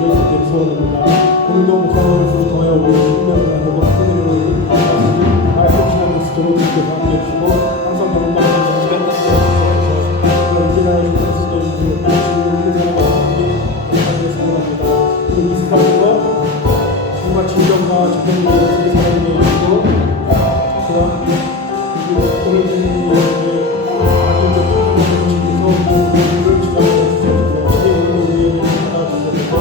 되기를 주님 소원합니다. 오늘도 성령을 통하여 우리 생명을 나누고 하늘을 말씀하시는 수도로 주께서 함께 해주시고 항상 영광 감사를 드리면서 이제는 그리스도인들 주님을 사랑하시니 감사를 소원합니다. 이 시간에서 정말 진정과 적용이 우리 사랑에 있고 그런 오늘 주님이 우리를 주장해 주셔서 우리에게 받아주셔서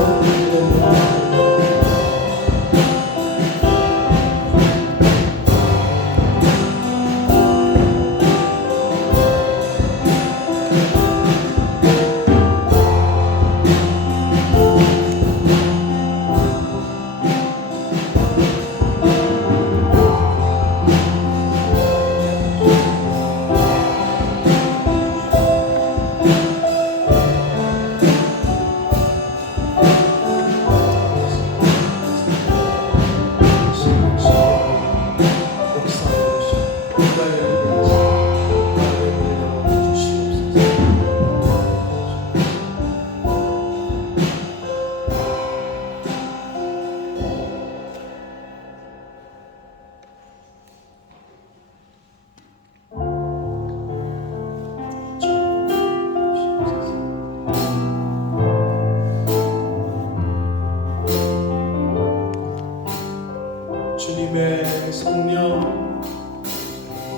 주님의 성령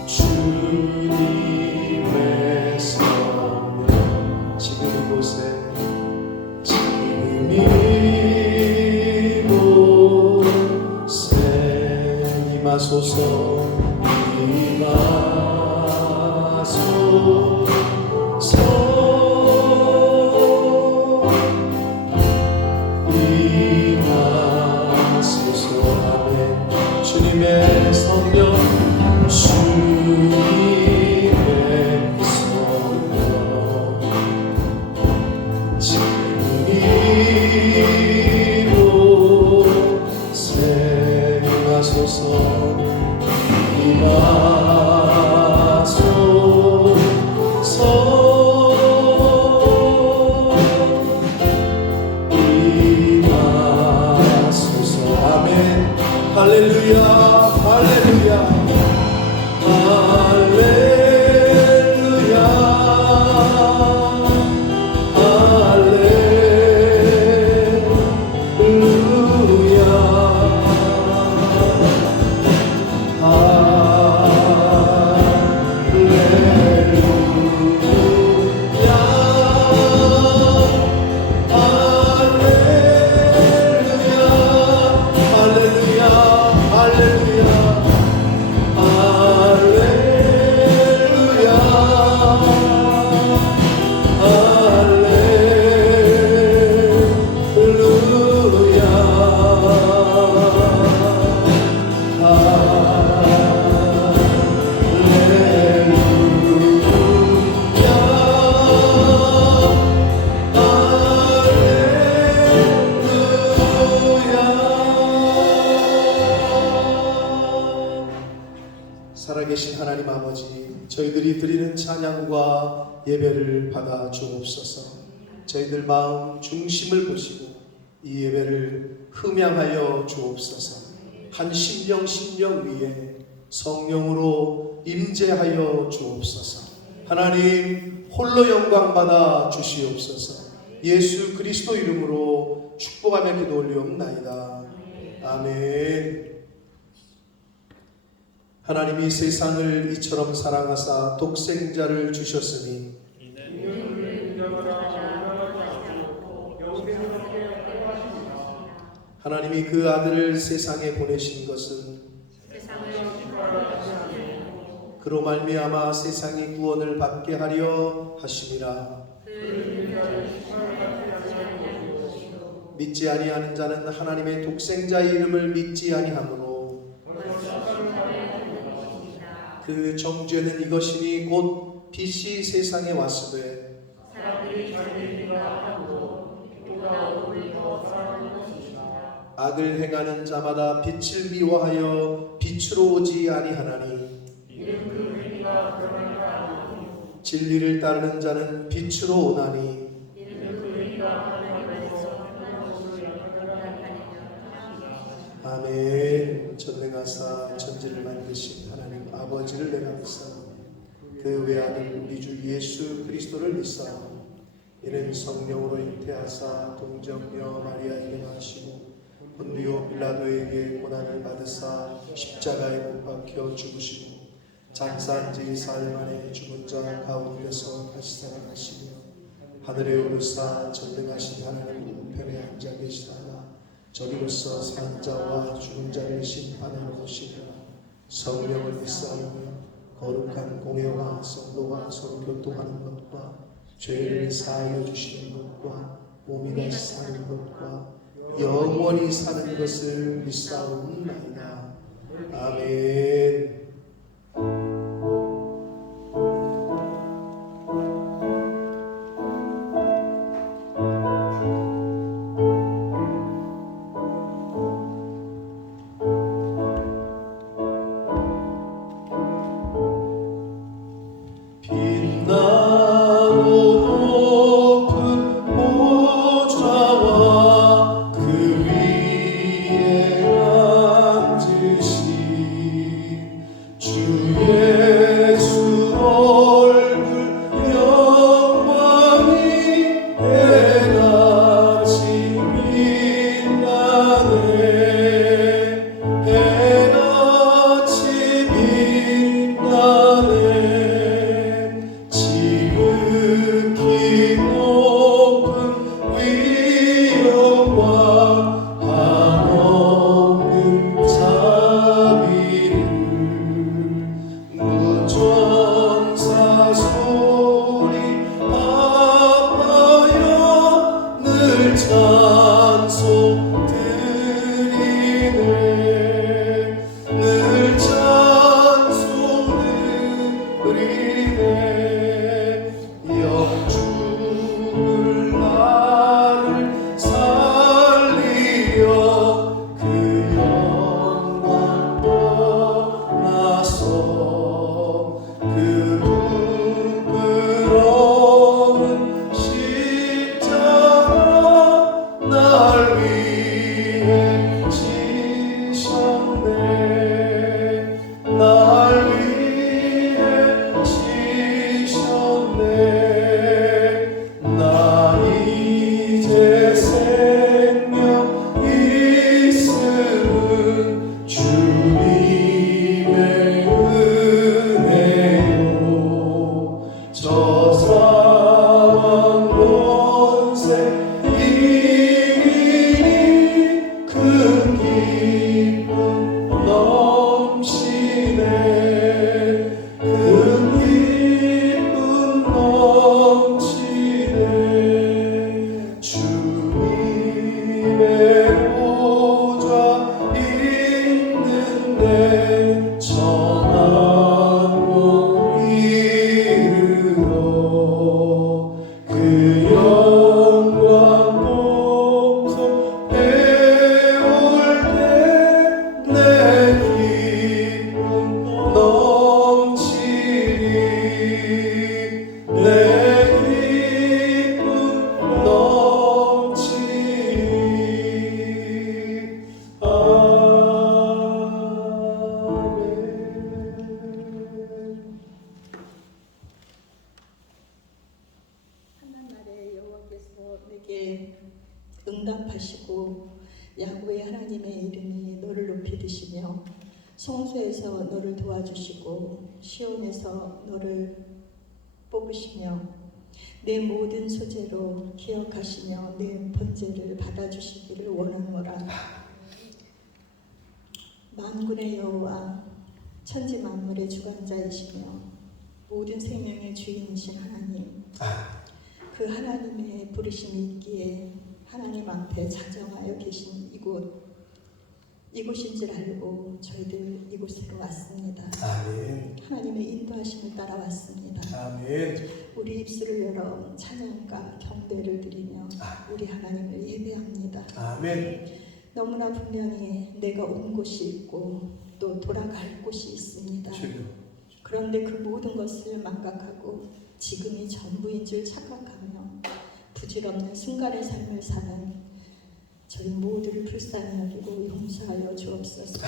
주님의 성령 지금 이곳에 임하소서 주님의 성령 주님의 성령 지금 이곳에 임하소서 아멘. 할렐루야 할렐루야 할렐루야 살아계신 하나님 아버지, 저희들이 드리는 찬양과 예배를 받아 주옵소서. 저희들 마음 중심을 보시고 이 예배를 흠양하여 주옵소서. 한 심령 위에 성령으로 임재하여 주옵소서. 하나님 홀로 영광 받아 주시옵소서. 예수 그리스도 이름으로 축복하며 기도 올리옵나이다. 아멘. 하나님이 세상을 이처럼 사랑하사 독생자를 주셨으니 하나님이 그 아들을 세상에 보내신 것은 그로 말미암아 세상이 구원을 받게 하려 하심이라. 믿지 아니하는 자는 하나님의 독생자의 이름을 믿지 아니하므로 그 정죄는 이것이니 곧 빛이 세상에 왔으되 악을 행하는 자마다 빛을 미워하여 빛으로 오지 아니하나니 진리를 따르는 자는 빛으로 오나니 것을 내가 믿사오니 그 외아들 우리 주 예수 그리스도를 믿사오니 이는 성령으로 잉태하사 동정녀 마리아에게 나시고 본디오 빌라도에게 고난을 받으사 십자가에 못 박혀 죽으시고 장사한 지 사흘 만에 죽은 자 가운데서 다시 살아나시며 하늘에 오르사 전능하신 하나님 우편에 앉아 계시다가 저리로서 산 자와 죽은 자를 심판하러 오시리라. 성령을 믿사오며 거룩한 공예와 성도가 서로 교통하는 것과 죄를 사하여 주시는 것과 몸이 다시 사는 것과 영원히 사는 것을 믿사옵나이다. 아멘. 응답하시고 야곱의 하나님의 이름이 너를 높이 드시며 성소에서 너를 도와주시고 시온에서 너를 뽑으시며 내 모든 소재로 기억하시며 내 번제를 받아주시기를 원하노라. 만군의 여호와 천지 만물의 주관자이시며 모든 생명의 주인이신 하나님, 그 하나님의 부르심이 있기에 하나님 앞에 자정하여 계신 이곳인 줄 알고 저희들 이곳으로 왔습니다. 아멘. 하나님의 인도하심을 따라왔습니다. 아멘. 우리 입술을 열어 찬양과 경배를 드리며 우리 하나님을 예배합니다. 아멘. 너무나 분명히 내가 온 곳이 있고 또 돌아갈 곳이 있습니다. 그런데 그 모든 것을 망각하고 지금이 전부인 줄 착각하며 부질없는 순간의 삶을 사는 저희 모두를 불쌍히 여기고 용서하여 주옵소서.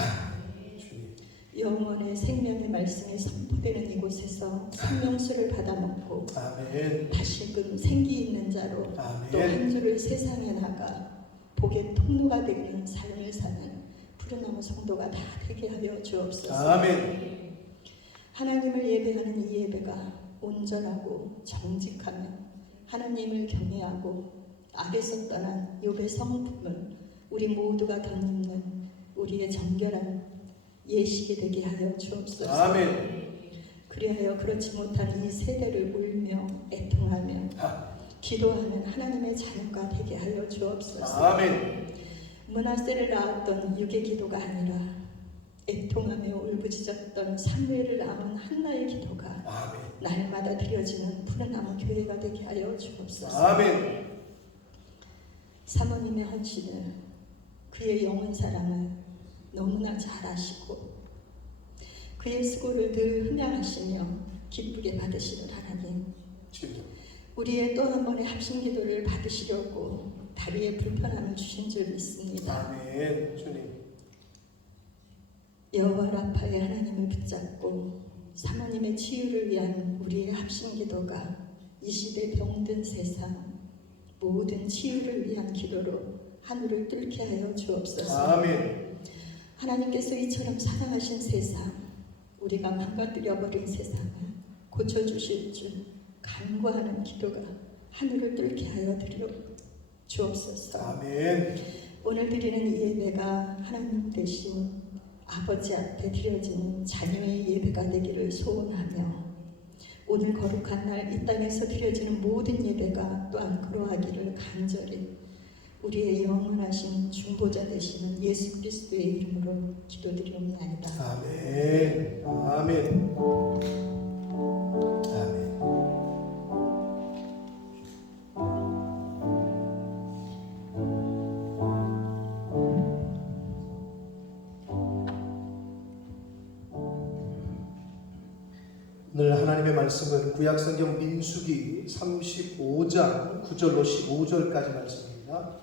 영원의 생명의 말씀이 선포되는 이곳에서 생명수를 받아 먹고 아멘. 다시금 생기 있는 자로 또 아멘. 한 주를 세상에 나가 복의 통로가 되는 삶을 사는 푸른나무 성도가 다 되게 하여 주옵소서. 아멘. 하나님을 예배하는 이 예배가 온전하고 정직하며 하나님을 경외하고 악에서 떠난 욥의 성품을 우리 모두가 덧입는 우리의 정결한 예식이 되게 하여 주옵소서. 아멘. 그리하여 그렇지 못한 이 세대를 울며 애통하며 기도하는 하나님의 자녀가 되게 하여 주옵소서. 아멘. 므낫세를 낳았던 육의 기도가 아니라 애통하며 울부짖었던 사무엘을 낳은 한나의 기도가 아멘. 날마다 드려지는 푸른나무 교회가 되게 하여 주옵소서. 아멘. 사모님의 헌신을 그의 영혼 사랑을 너무나 잘 아시고 그의 수고를 늘 흠양하시며 기쁘게 받으시는 하나님, 주님. 우리의 또 한 번의 합심기도를 받으시려고 다리에 불편함을 주신 줄 믿습니다. 아멘. 주님. 여호와 라파의 하나님을 붙잡고 사모님의 치유를 위한 우리의 합심기도가 이 시대 병든 세상 모든 치유를 위한 기도로 하늘을 뚫게 하여 주옵소서. 아멘. 하나님께서 이처럼 사랑하신 세상, 우리가 망가뜨려버린 세상을 고쳐주실 줄 간구하는 기도가 하늘을 뚫게 하여 드려 주옵소서. 아멘. 오늘 드리는 이 예배가 하나님 대신 아버지 앞에 드려지는 자녀의 예배가 되기를 소원하며 오늘 거룩한 날 이 땅에서 드려지는 모든 예배가 또한 그러하기를 간절히 우리의 영원하신 중보자 되시는 예수 그리스도의 이름으로 기도드리옵나이다. 아멘. 아멘. 아멘. 오늘 하나님의 말씀은 구약성경 민수기 35장 9절로 15절까지 말씀입니다.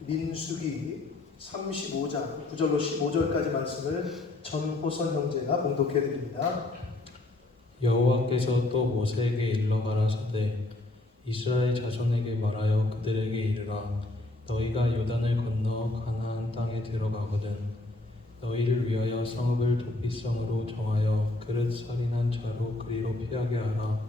민수기 35장 9절로 15절까지 말씀을 전호선 형제가 봉독해 드립니다. 여호와께서 또 모세에게 일러 가라사대 이스라엘 자손에게 말하여 그들에게 이르라 너희가 요단을 건너 가나안 땅에 들어가거든 너희를 위하여 성읍을 도피성으로 정하여 그릇 살인한 자로 그리로 피하게 하라.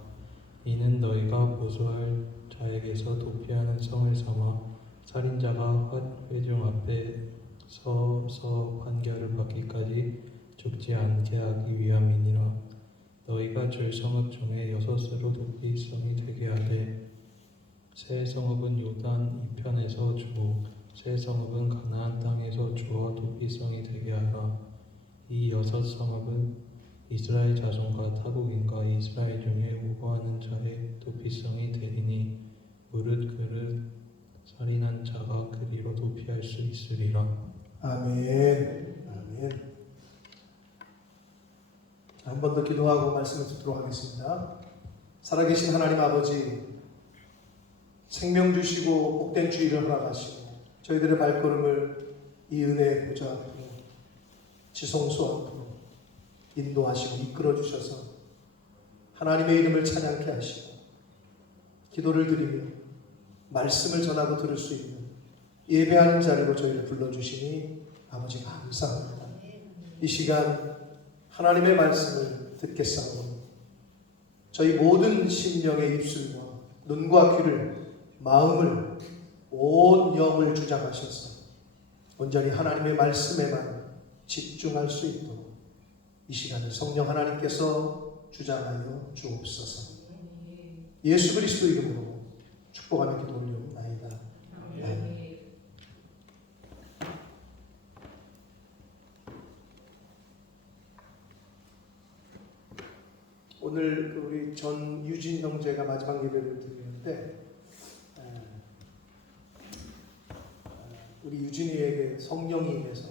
이는 너희가 보수할 자에게서 도피하는 성을 삼아 살인자가 회중 앞에 서서 판결을 받기까지 죽지 않게 하기 위함이니라. 너희가 줄 성읍 중에 6으로 도피성이 되게 하되 새 성읍은 요단 이편에서 주고 새 성읍은 가나안 땅에서 주어 도피성이 되게 하라. 이 6 성읍은 이스라엘 자손과 타국인과 이스라엘 중에 우거하는 자의 도피성이 되리니 무릇 그릇 살인한 자가 그리로 도피할 수 있으리라. 아멘. 아멘. 한 번 더 기도하고 말씀을 듣도록 하겠습니다. 살아계신 하나님 아버지, 생명 주시고 복된 주일을 허락하시고 저희들의 발걸음을 이 은혜의 보좌 앞으로 지성소 앞으로 인도하시고 이끌어 주셔서 하나님의 이름을 찬양케 하시고 기도를 드리며 말씀을 전하고 들을 수 있는 예배하는 자리로 저희를 불러주시니 아버지 감사합니다. 이 시간 하나님의 말씀을 듣겠사오니 저희 모든 심령의 입술과 눈과 귀를 마음을 온 영을 주장하셔서 온전히 하나님의 말씀에만 집중할 수 있도록 이 시간을 성령 하나님께서 주장하여 주옵소서. 예수 그리스도 이름으로 축복하며 기도 올려옵나이다. 아멘. 오늘 우리 전유진 형제가 마지막 예배를 드리는데 우리 유진이에게 성령이 임해서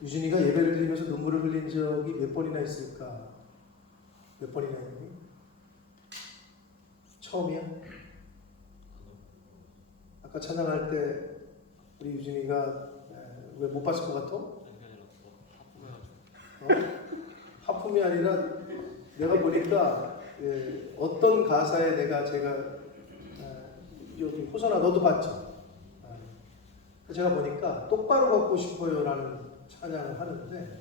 유진이가 예배를 드리면서 눈물을 흘린 적이 몇 번이나 있을까? 몇 번이나 했니? 처음이야? 아까 찬양할 때 우리 유진이가 왜 못 봤을 것 같아? 하품이 아니라 내가 보니까 어떤 가사에 제가 여기 호선아 너도 봤죠? 제가 보니까 똑바로 걷고 싶어요라는 찬양을 하는데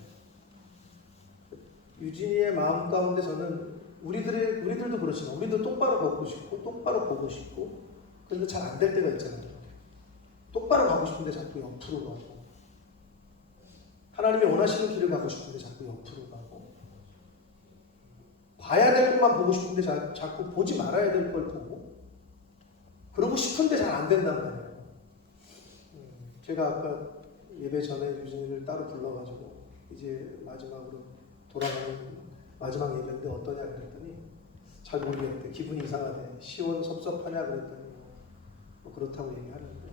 유진이의 마음 가운데 저는 우리들도 그렇지만 우리도 똑바로 걷고 싶고 똑바로 보고 싶고 그런데 잘 안 될 때가 있잖아요. 똑바로 가고 싶은데 자꾸 옆으로 가고 하나님이 원하시는 길을 가고 싶은데 자꾸 옆으로 가고 봐야 될 것만 보고 싶은데 자꾸 보지 말아야 될 걸 보고 그러고 싶은데 잘 안 된단 말이에요. 제가 아까 예배 전에 유진이를 따로 불러가지고 이제 마지막으로 돌아가는 마지막 예배인데 어떠냐 그랬더니 잘 모르겠대. 기분이 이상하대. 시원섭섭하냐 그랬더니 뭐 그렇다고 얘기하는데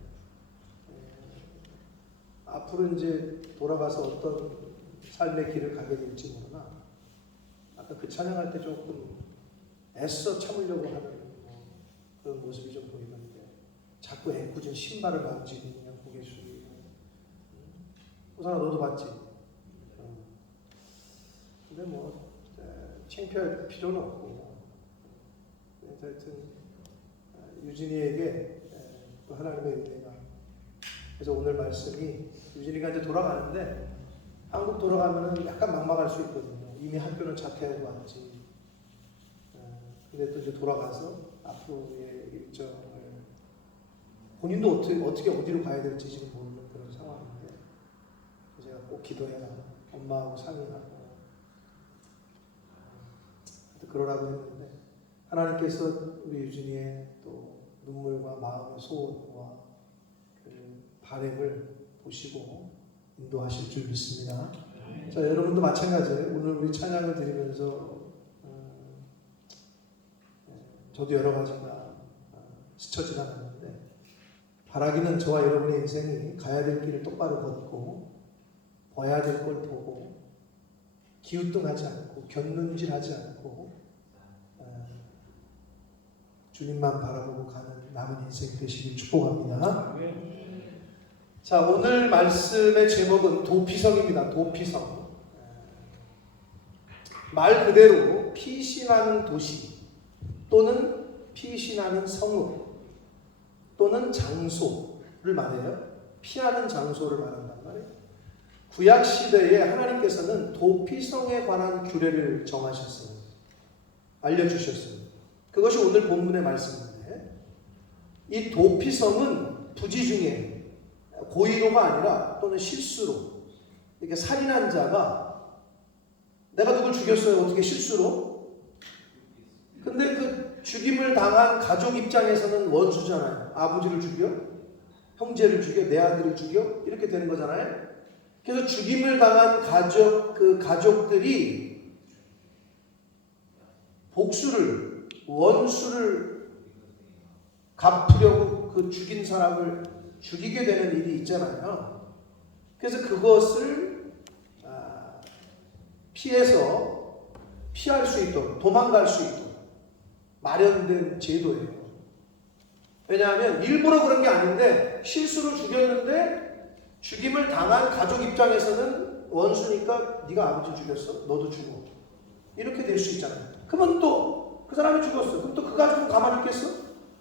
앞으로 이제 돌아가서 어떤 삶의 길을 가게 될지 모르나 아까 그 찬양할 때 조금 애써 참으려고 하는 그런 모습이 좀 보이는데 자꾸 애꿎은 신발을 만지고 그냥 고개 숙이고 호선아 너도 봤지? 근데 뭐 창피할 필요는 없고 하여튼 유진이에게 또 하나님의 은혜가 그래서 오늘 말씀이 유진이가 이제 돌아가는데 한국 돌아가면은 약간 막막할 수 있거든요. 이미 학교는 자퇴하고 왔지. 근데 또 이제 돌아가서 앞으로의 일정을 본인도 어떻게 어디로 가야 될지 지금 모르는 그런 상황인데 제가 꼭 기도해라. 엄마하고 상의하고 그러라고 했는데 하나님께서 우리 유진이의 또 눈물과 마음의 소원과 그 바램을 보시고 인도하실 줄 믿습니다. 자, 여러분도 마찬가지예요. 오늘 우리 찬양을 드리면서 저도 여러 가지가 스쳐 지나갔는데 바라기는 저와 여러분의 인생이 가야 될 길을 똑바로 걷고 봐야 될 걸 보고 기우뚱하지 않고 곁눈질하지 않고 주님만 바라보고 가는 남은 인생 되시길 축복합니다. 자, 오늘 말씀의 제목은 도피성입니다. 도피성. 말 그대로 피신하는 도시 또는 피신하는 성읍 또는 장소를 말해요. 피하는 장소를 말한단 말이에요. 구약 시대에 하나님께서는 도피성에 관한 규례를 정하셨어요. 알려주셨어요. 그것이 오늘 본문의 말씀인데 이 도피성은 부지 중에 고의로가 아니라 또는 실수로 이렇게 살인한 자가 내가 누굴 죽였어요. 어떻게 실수로? 근데 그 죽임을 당한 가족 입장에서는 원수잖아요. 아버지를 죽여? 형제를 죽여? 내 아들을 죽여? 이렇게 되는 거잖아요. 그래서 죽임을 당한 가족들이 복수를 원수를 갚으려고 그 죽인 사람을 죽이게 되는 일이 있잖아요. 그래서 그것을 피할 수 있도록 도망갈 수 있도록 마련된 제도예요. 왜냐하면 일부러 그런 게 아닌데 실수로 죽였는데 죽임을 당한 가족 입장에서는 원수니까 네가 아버지 죽였어? 너도 죽어. 이렇게 될 수 있잖아요. 그러면 또 그 사람이 죽었어. 그럼 또 그 가족은 가만히 있겠어?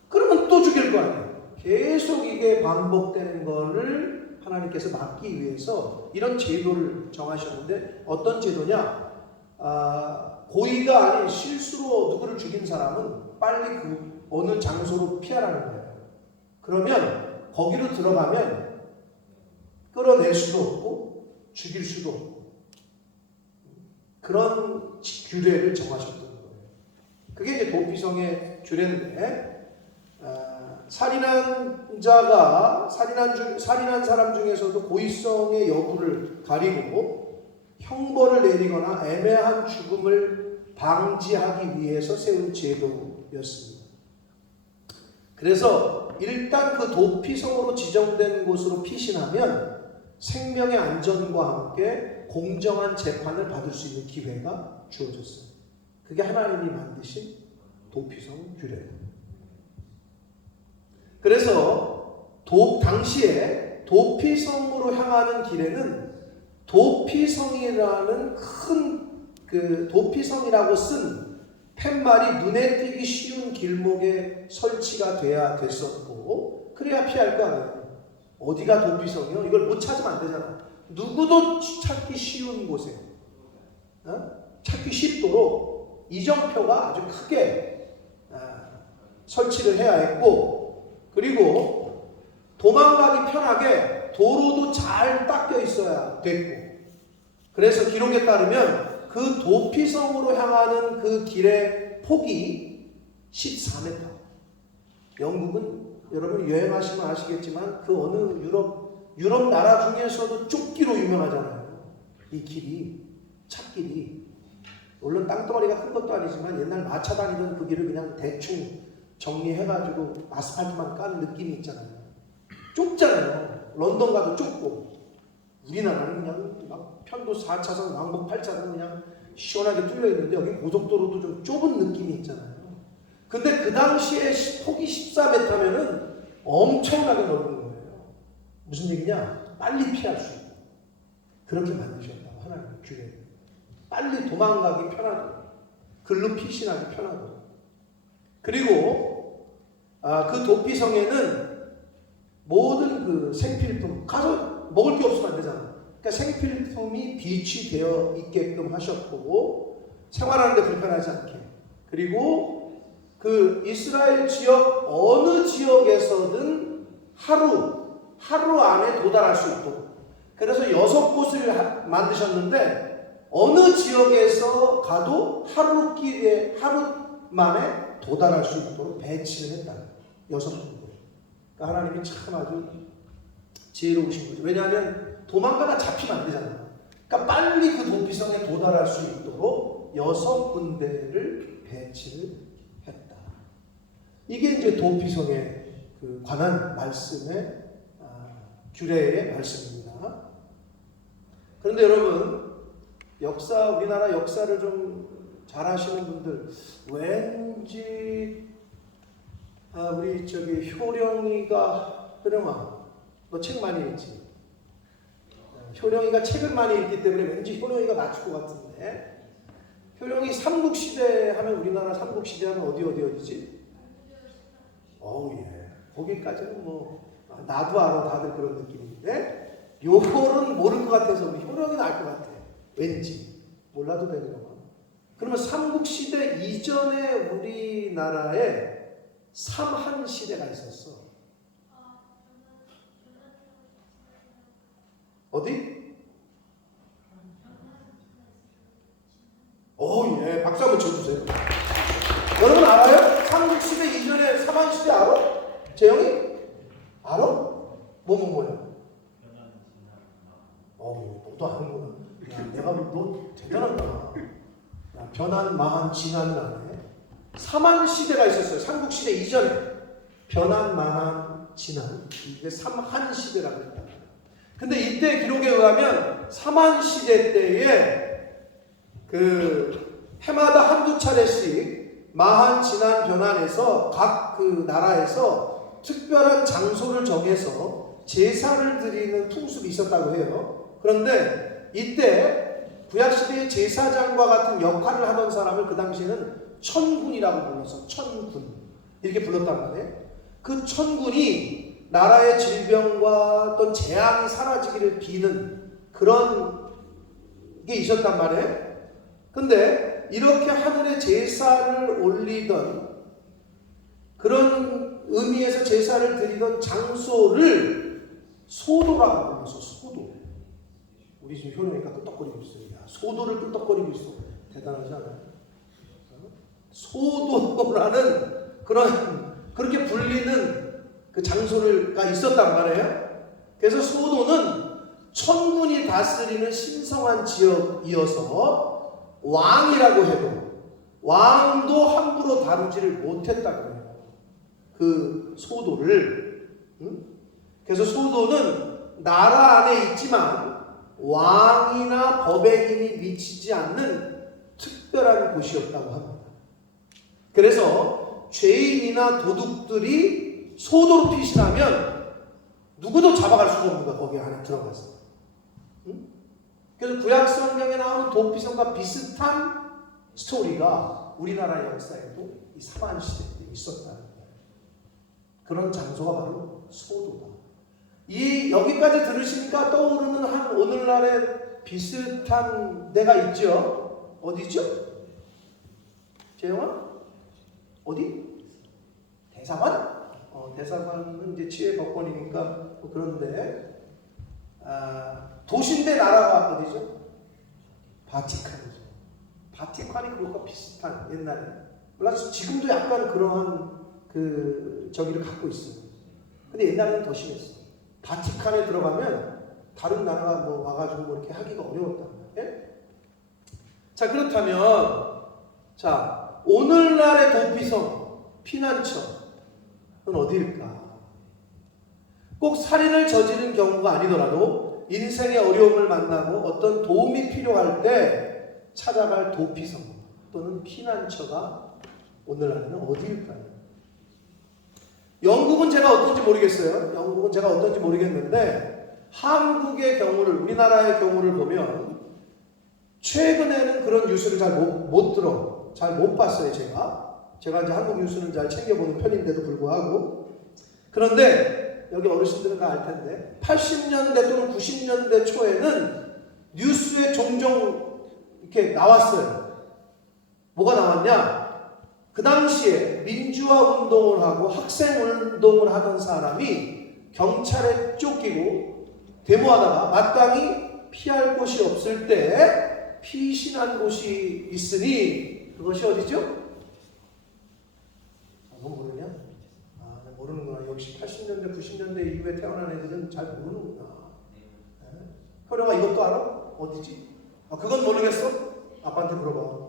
그러면 또 죽일 거 아니에요. 계속 이게 반복되는 거를 하나님께서 막기 위해서 이런 제도를 정하셨는데 어떤 제도냐? 고의가 아닌 실수로 누구를 죽인 사람은 빨리 그 어느 장소로 피하라는 거예요. 그러면 거기로 들어가면 끌어낼 수도 없고 죽일 수도 없고 그런 규례를 정하셨던 거예요. 그게 이제 도피성의 규례인데 살인한 사람 중에서도 고의성의 여부를 가리고 형벌을 내리거나 애매한 죽음을 방지하기 위해서 세운 제도였습니다. 그래서 일단 그 도피성으로 지정된 곳으로 피신하면 생명의 안전과 함께 공정한 재판을 받을 수 있는 기회가 주어졌어요. 그게 하나님이 만드신 도피성 규례예요. 그래서 당시에 도피성으로 향하는 길에는 도피성이라는 큰 그 도피성이라고 쓴 팻말이 눈에 띄기 쉬운 길목에 설치가 돼야 됐었고, 그래야 피할 거 아니에요. 어디가 도피성이요? 이걸 못 찾으면 안 되잖아. 누구도 찾기 쉬운 곳에 찾기 쉽도록 이정표가 아주 크게 설치를 해야 했고, 그리고 도망가기 편하게 도로도 잘 닦여 있어야 됐고, 그래서 기록에 따르면 그 도피성으로 향하는 그 길의 폭이 14m. 영국은 여러분 여행하시면 아시겠지만 그 어느 유럽 나라 중에서도 좁기로 유명하잖아요. 이 길이, 찻길이. 물론 땅덩어리가 큰 것도 아니지만 옛날 마차 다니던 그 길을 그냥 대충 정리해가지고 아스팔트만 까는 느낌이 있잖아요. 좁잖아요. 런던 가도 좁고, 우리나라는 그냥 막 편도 4차선, 왕복 8차선 그냥 시원하게 뚫려 있는데 여기 고속도로도 좀 좁은 느낌이 있잖아요. 근데 그 당시에 폭이 14m면은 엄청나게 넓은 거예요. 무슨 얘기냐? 빨리 피할 수 있고. 그렇게 만드셨다고, 하나님 규례. 빨리 도망가기 편하고, 글로 피신하기 편하고. 그리고 그 도피성에는 모든 그 생필품, 가서 먹을 게 없으면 안 되잖아. 그러니까 생필품이 비치되어 있게끔 하셨고, 생활하는데 불편하지 않게. 그리고 그 이스라엘 지역 어느 지역에서든 하루 안에 도달할 수 있도록. 그래서 6곳을 만드셨는데 어느 지역에서 가도 하루 만에 도달할 수 있도록 배치를 했다. 6곳. 그러니까 하나님이 참 아주 지혜로우신 거죠. 왜냐하면 도망가다 잡히면 안 되잖아요. 그러니까 빨리 그 도피성에 도달할 수 있도록 6군데를 배치를 했다. 이게 이제 도피성에 그 관한 말씀의 규례의 말씀입니다. 그런데 여러분, 우리나라 역사를 좀 잘 아시는 분들, 왠지 우리 효령이가, 효령아, 너 책 많이 읽지? 효령이가 책을 많이 읽기 때문에 왠지 효령이가 맞출 것 같은데, 효령이 삼국시대 하면, 우리나라 삼국시대 하면 어디지? 예. 거기까지는 뭐 나도 알아, 다들 그런 느낌인데, 요거는 모를 것 같아서 우리 효령이는 알 것 같아. 왠지. 몰라도 되는 거만. 그러면 삼국시대 이전에 우리나라에 삼한시대가 있었어. 어디? 예. 박수 한번 쳐주세요. 여러분 알아요? 삼국시대 이전에 삼한시대 알아? 재영이? 알아? 뭐야? 너도 아는구나. 야, 내가 너 대단하다. 야, 변한, 마한, 진한은 아네. 삼한시대가 있었어요. 삼국시대 이전에. 변한, 마한, 진한. 이게 삼한시대라고 했다. 근데 이때 기록에 의하면 삼한시대 때에 해마다 한두 차례씩 마한, 진한, 변한에서 각 그 나라에서 특별한 장소를 정해서 제사를 드리는 풍습이 있었다고 해요. 그런데 이때 구약시대의 제사장과 같은 역할을 하던 사람을 그 당시에는 천군이라고 불러서 천군 이렇게 불렀단 말이에요. 그 천군이 나라의 질병과 어떤 재앙이 사라지기를 비는 그런 게 있었단 말이에요. 근데 이렇게 하늘에 제사를 올리던 그런 의미에서 제사를 드리던 장소를 소도라고 불러서 소도. 우리 지금 효령이가 끄떡거리고 있어요. 야, 소도를 끄떡거리고 있어. 대단하지 않아요? 소도라는 그렇게 불리는 그 장소가 있었단 말이에요. 그래서 소도는 천군이 다스리는 신성한 지역이어서 왕이라고 해도 왕도 함부로 다루지를 못했다고 해요. 그 소도를. 그래서 소도는 나라 안에 있지만 왕이나 법의 힘이 미치지 않는 특별한 곳이었다고 합니다. 그래서 죄인이나 도둑들이 소도로 피신하면 누구도 잡아갈 수가 없는 거야. 거기 안에 들어가서. 그래서 구약 성경에 나오는 도피성과 비슷한 스토리가 우리나라 역사에도 이 사만 시대 때 있었다는 거예요. 그런 장소가 바로 소도다. 이 여기까지 들으시니까 떠오르는 한 오늘날의 비슷한 데가 있죠. 어디죠? 재영아? 어디? 대사관? 대사관은 이제 치외 법권이니까 뭐 그런데 도시인데 나라가 어디죠? 바티칸이죠. 바티칸이 그것과 비슷한 옛날에 몰라서 지금도 약간 그러한 그 저기를 갖고 있어요. 근데 옛날에는 더 심했어요. 바티칸에 들어가면 다른 나라가 뭐 와가지고 뭐 이렇게 하기가 어려웠단 말이에요. 자, 그렇다면 자, 오늘날의 도피성 피난처는 어디일까? 꼭 살인을 저지른 경우가 아니더라도 인생의 어려움을 만나고 어떤 도움이 필요할 때 찾아갈 도피성 또는 피난처가 오늘날에는 어디일까요? 영국은 제가 어떤지 모르겠는데 한국의 경우를, 우리나라의 경우를 보면 최근에는 그런 뉴스를 잘 못 봤어요. 제가 이제 한국 뉴스는 잘 챙겨보는 편인데도 불구하고. 그런데 여기 어르신들은 다 알 텐데 80년대 또는 90년대 초에는 뉴스에 종종 이렇게 나왔어요. 뭐가 나왔냐? 그 당시에 민주화 운동을 하고 학생 운동을 하던 사람이 경찰에 쫓기고 데모하다가 마땅히 피할 곳이 없을 때 피신한 곳이 있으니 그것이 어디죠? 너 모르냐? 모르는구나. 역시 80년대, 90년대 이후에 태어난 애들은 잘 모르는구나. 효령아 이것도 알아? 어디지? 그건 모르겠어? 아빠한테 물어봐.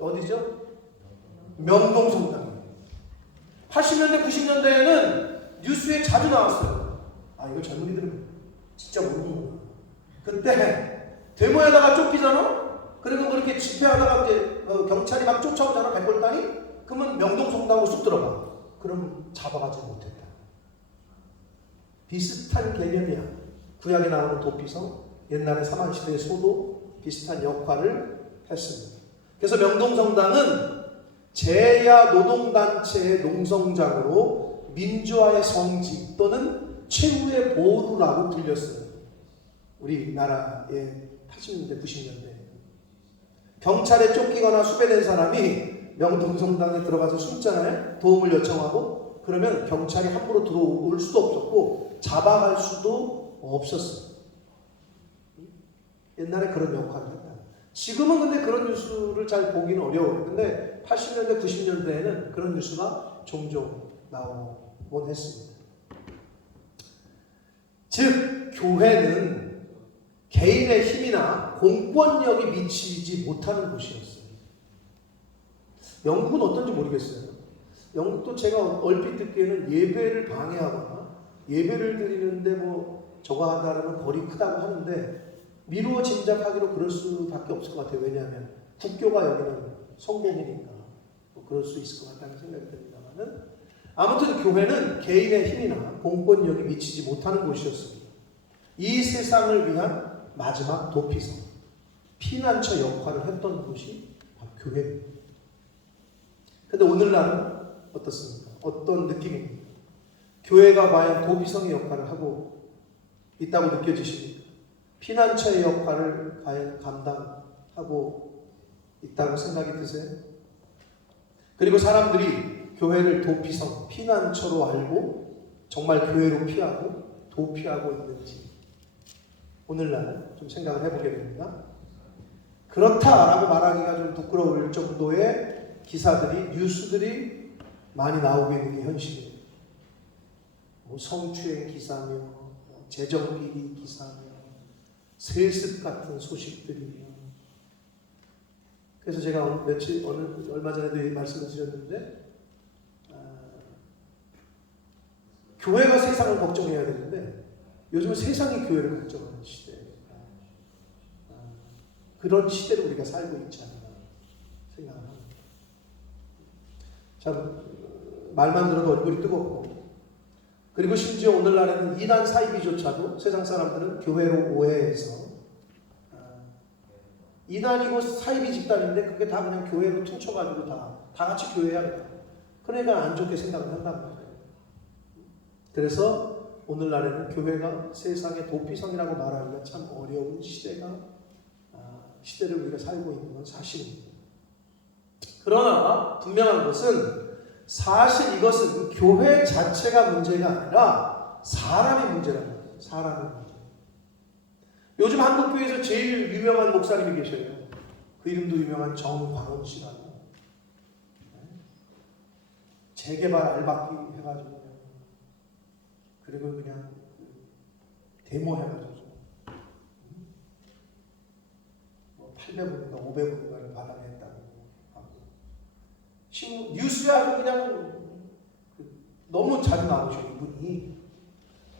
어디죠? 명동성당. 80년대, 90년대에는 뉴스에 자주 나왔어요. 이거 젊은이들은 진짜 모르는구나. 그때 데모에다가 쫓기잖아? 그리고 그렇게 집회하다가 이제 경찰이 막 쫓아오잖아, 백골단이? 그러면 명동성당으로 쑥 들어가. 그럼 잡아가지 못했다. 비슷한 개념이야. 구약에 나오는 도피성, 옛날에 사만시대의 소도 비슷한 역할을 했습니다. 그래서 명동성당은 제야 노동단체의 농성장으로 민주화의 성지 또는 최후의 보루라고 불렸어요. 우리나라의 80년대, 90년대. 경찰에 쫓기거나 수배된 사람이 명동성당에 들어가서 숨잖아요. 도움을 요청하고 그러면 경찰이 함부로 들어올 수도 없었고 잡아갈 수도 없었어요. 옛날에 그런 역할을 했다. 지금은 근데 그런 뉴스를 잘 보기는 어려워요. 근데 80년대, 90년대에는 그런 뉴스가 종종 나오곤 했습니다. 즉, 교회는 개인의 힘이나 공권력이 미치지 못하는 곳이었어요. 영국은 어떤지 모르겠어요. 영국도 제가 얼핏 듣기에는 예배를 방해하거나 예배를 드리는데 뭐 저거 하다라는 벌이 크다고 하는데 미루어 짐작하기로 그럴 수밖에 없을 것 같아요. 왜냐하면 국교가 여기는 성공이니까 뭐 그럴 수 있을 것 같다는 생각이 듭니다만은 아무튼 교회는 개인의 힘이나 공권력이 미치지 못하는 곳이었습니다. 이 세상을 위한 마지막 도피성, 피난처 역할을 했던 곳이 바로 교회입니다. 근데 오늘날은 어떻습니까? 어떤 느낌입니까? 교회가 과연 도피성의 역할을 하고 있다고 느껴지십니까? 피난처의 역할을 과연 감당하고 있다고 생각이 드세요? 그리고 사람들이 교회를 도피성, 피난처로 알고 정말 교회로 피하고 도피하고 있는지 오늘날 좀 생각을 해보게 됩니다. 그렇다라고 말하기가 좀 부끄러울 정도의 기사들이, 뉴스들이 많이 나오고 있는 게 현실이에요. 뭐 성추행 기사며, 재정비리 기사며, 세습 같은 소식들이며. 그래서 제가 얼마 전에도 말씀을 드렸는데, 교회가 세상을 걱정해야 되는데, 요즘은 세상이 교회를 걱정하는 시대예요. 그런 시대를 우리가 살고 있지 않나 생각을 합니다. 참 말만 들어도 얼굴이 뜨겁고 그리고 심지어 오늘날에는 이단 사이비조차도 세상 사람들은 교회로 오해해서 이단이고 사이비 집단인데 그게 다 그냥 교회로 퉁쳐가지고 다 같이 교회하겠다. 그러니까 안 좋게 생각을 한단 말이에요. 그래서 오늘날에는 교회가 세상의 도피성이라고 말하기가 참 어려운 시대를 우리가 살고 있는 건 사실입니다. 그러나 분명한 것은 사실 이것은 교회 자체가 문제가 아니라 사람의 문제라는 거예요. 사람의 문제. 요즘 한국교회에서 제일 유명한 목사님이 계셔요. 그 이름도 유명한 정광훈 씨라고. 재개발 알박기 해가지고 그리고 그냥 데모 해가지고 800원인가 500원인가를 받아냈다고 하고 뉴스에 아주 그냥 너무 자주 나오죠 이분이.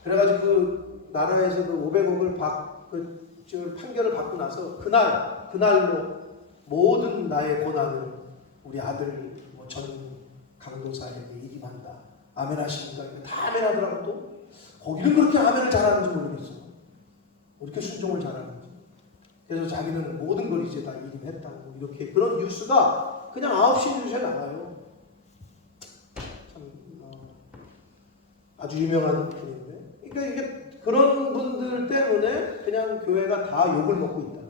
그래가지고 그 나라에서도 500억을 판결을 받고 나서 그날로 모든 나의 권한을 우리 아들 전 강도사에게 이임한다. 아멘 하십니까? 다 아멘 하더라고. 또 거기는 그렇게 아멘을 잘하는지 모르겠어. 이렇게 순종을 잘하는지. 그래서 자기는 모든 걸 이제 다 이임했다고 이렇게 그런 뉴스가 그냥 9시 뉴스에 나와요. 참 아주 유명한 분인데. 그러니까 이게 그런 분들 때문에 그냥 교회가 다 욕을 먹고 있다.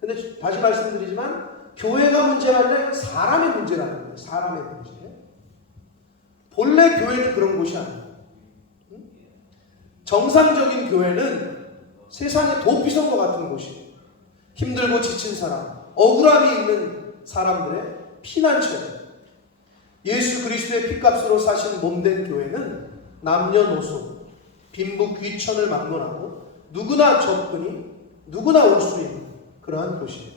근데 다시 말씀드리지만 교회가 문제가 아니라 사람의 문제라는 거예요. 사람의 문제. 본래 교회는 그런 곳이 아니에요. 정상적인 교회는 세상의 도피성과 같은 곳이에요. 힘들고 지친 사람, 억울함이 있는 사람들의 피난처예요. 예수 그리스도의 피값으로 사신 몸된 교회는 남녀노소, 빈부 귀천을 막론하고 누구나 접근이, 누구나 올 수 있는 그러한 곳이에요.